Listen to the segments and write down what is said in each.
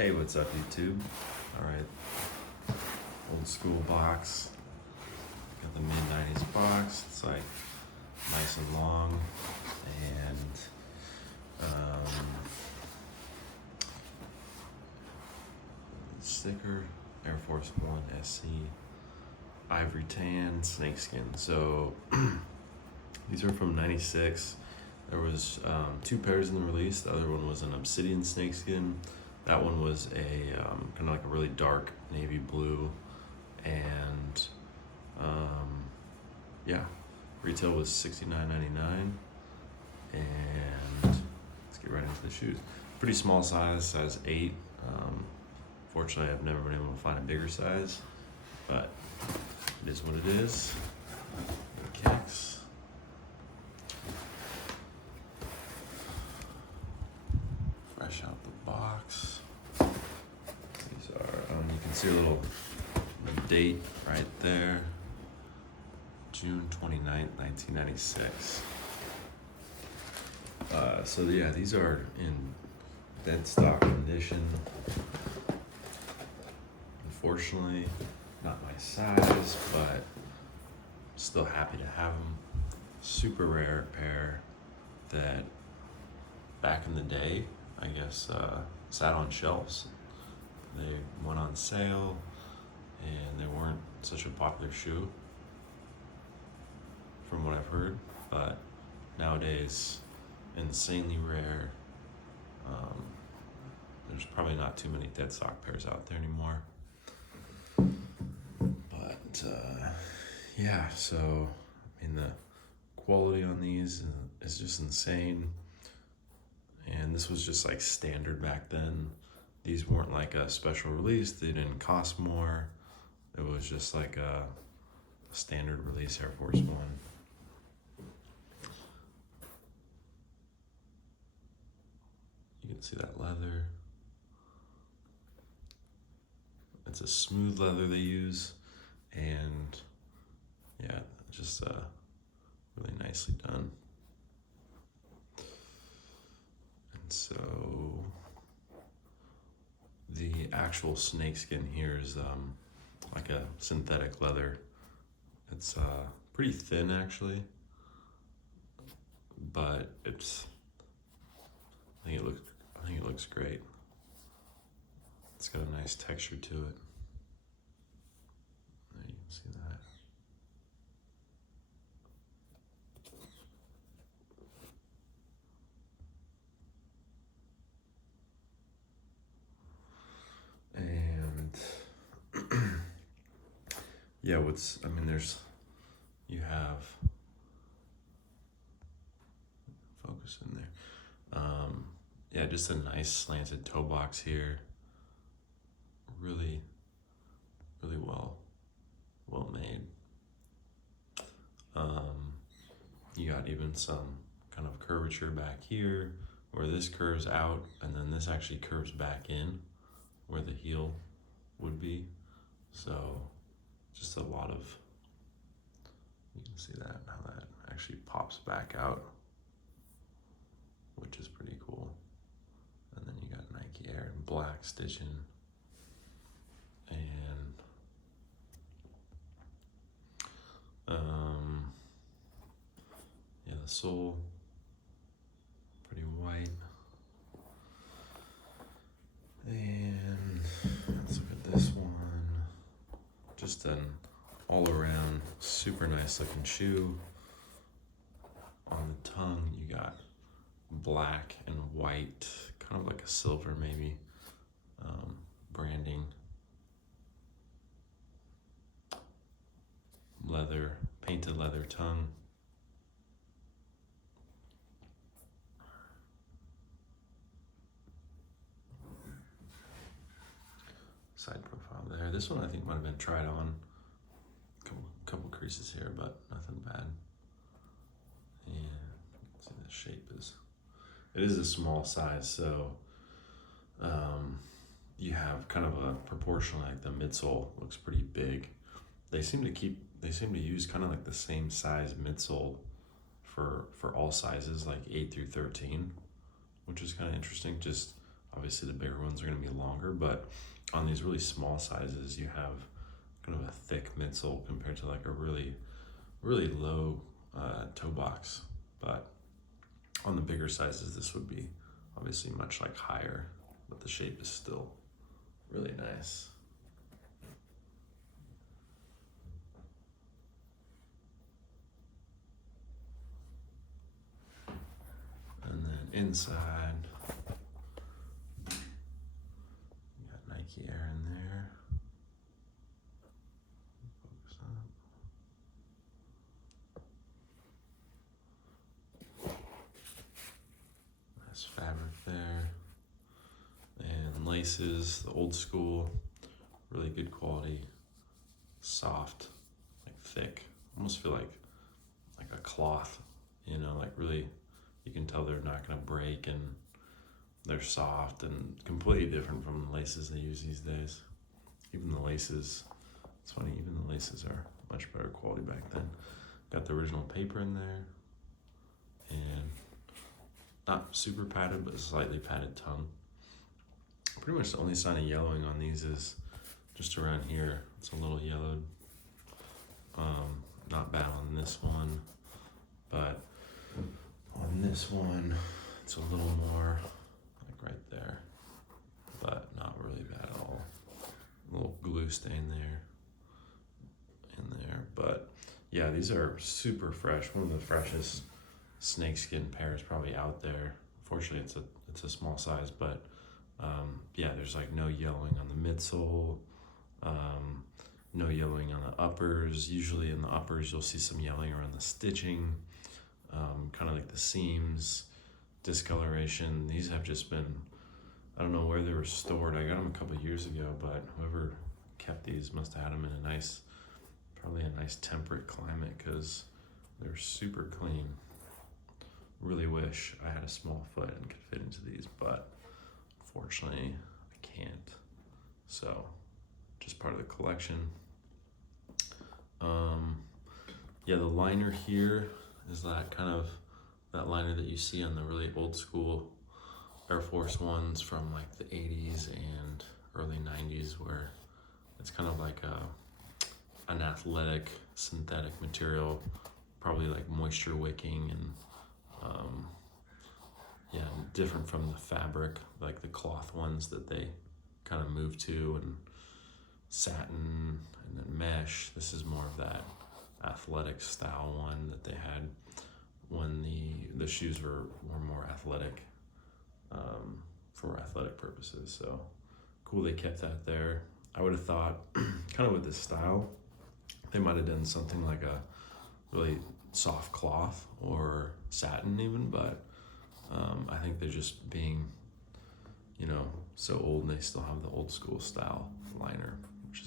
Hey, what's up, YouTube? All right, old school box. Got the mid-90s box. It's like nice and long, and sticker Air Force One SC ivory tan snakeskin. So these are from '96. There was two pairs in the release. The other one was an obsidian snakeskin. That one was a kind of like a really dark navy blue, and yeah, retail was $69.99. And let's get right into the shoes. Pretty small size 8. Fortunately, I've never been able to find a bigger size, but it is what it is. Kicks. Fresh out the box. These are, you can see a little date right there. June 29th, 1996. So yeah, these are in dead stock condition. Unfortunately, not my size, but still happy to have them. Super rare pair that back in the day, I guess, sat on shelves. They went on sale and they weren't such a popular shoe from what I've heard, but nowadays, insanely rare. There's probably not too many dead stock pairs out there anymore. But yeah, so I mean, the quality on these is just insane. And this was just like standard back then. These weren't like a special release. They didn't cost more. It was just like a standard release Air Force One. You can see that leather. It's a smooth leather they use, and yeah, just really nicely done. And so the actual snakeskin here is like a synthetic leather. It's pretty thin actually, but I think it looks great. It's got a nice texture to it. There you can see that. And yeah, you have, focus in there. Yeah, just a nice slanted toe box here. Really, really well made. You got even some kind of curvature back here where this curves out, and then this actually curves back in where the heel would be. So just a lot of, you can see that, how that actually pops back out, which is pretty cool. And then you got Nike Air in black stitching. And yeah, the sole, pretty white. And let's look at this one. Just an all around super nice looking shoe. On the tongue, you got black and white, kind of like a silver maybe, branding. Leather, painted leather tongue. Side profile there. This one I think might have been tried on. Couple creases here, but nothing bad. And see, the shape it is a small size, so you have kind of a proportion, like the midsole looks pretty big. They seem to use kind of like the same size midsole for all sizes, like 8 through 13, which is kind of interesting. Just Obviously the bigger ones are gonna be longer, but on these really small sizes, you have kind of a thick midsole compared to like a really, really low toe box. But on the bigger sizes, this would be obviously much like higher, but the shape is still really nice. And then inside, you got Nike Air in there. Focus on. Nice fabric there. And laces, the old school, really good quality, soft, like thick. Almost feel like a cloth, you know, like really, you can tell they're not gonna break, and they're soft and completely different from the laces they use these days. Even the laces, it's funny, even the laces are much better quality back then. Got the original paper in there, and not super padded, but slightly padded tongue. Pretty much the only sign of yellowing on these is just around here. It's a little yellowed. Not bad on this one, but on this one, it's a little more, like right there, but not really bad at all. A little glue stain there, in there, but yeah, these are super fresh. One of the freshest snakeskin pairs probably out there. Fortunately, it's a small size, but yeah, there's like no yellowing on the midsole, no yellowing on the uppers. Usually in the uppers, you'll see some yellowing around the stitching, kind of like the seams, discoloration. These have just been, I don't know where they were stored. I got them a couple of years ago, but whoever kept these must have had them in a nice, probably a nice temperate climate, because they're super clean. Really wish I had a small foot and could fit into these, but unfortunately I can't. So just part of the collection. Yeah, the liner here is that kind of, that liner that you see on the really old school Air Force Ones from like the 80s and early 90s, where it's kind of like an athletic synthetic material, probably like moisture wicking, and yeah, different from the fabric, like the cloth ones that they kind of moved to, and satin and then mesh. This is more of that athletic style one that they had when the shoes were more athletic, for athletic purposes. So cool they kept that there. I would have thought kind of with this style they might have done something like a really soft cloth or satin even, but I think they're just being, you know, so old, and they still have the old school style liner, which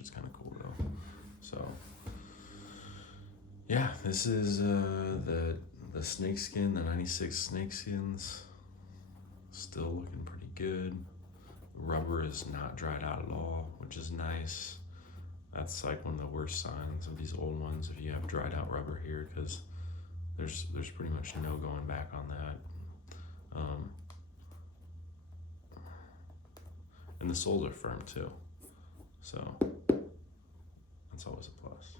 is kind of cool though. So yeah, this is the snakeskin, the 96 snakeskins. Still looking pretty good. Rubber is not dried out at all, which is nice. That's like one of the worst signs of these old ones, if you have dried out rubber here, because there's pretty much no going back on that. And the soles are firm too, so that's always a plus.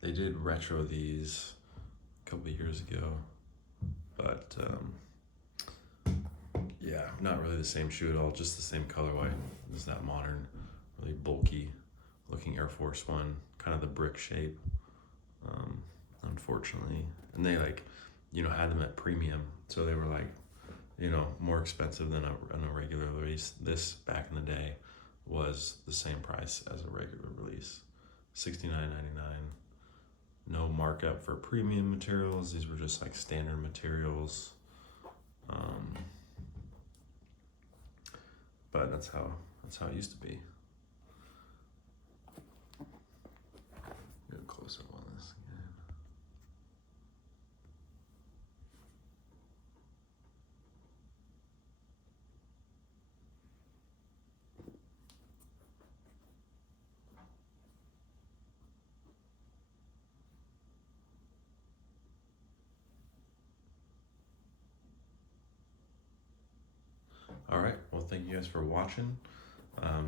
They did retro these a couple of years ago, but yeah, not really the same shoe at all, just the same colorway. It's that modern, really bulky looking Air Force One, kind of the brick shape, unfortunately. And they like, you know, had them at premium, so they were like, you know, more expensive than a regular release. This back in the day was the same price as a regular release, $69.99. No markup for premium materials. These were just like standard materials. But that's how it used to be. Get a close up on this again. All right, well, thank you guys for watching.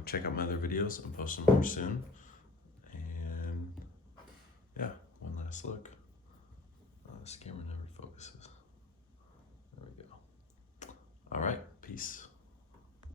Check out my other videos. I'm posting more soon. And yeah, one last look. This camera never focuses. There we go. All right, peace.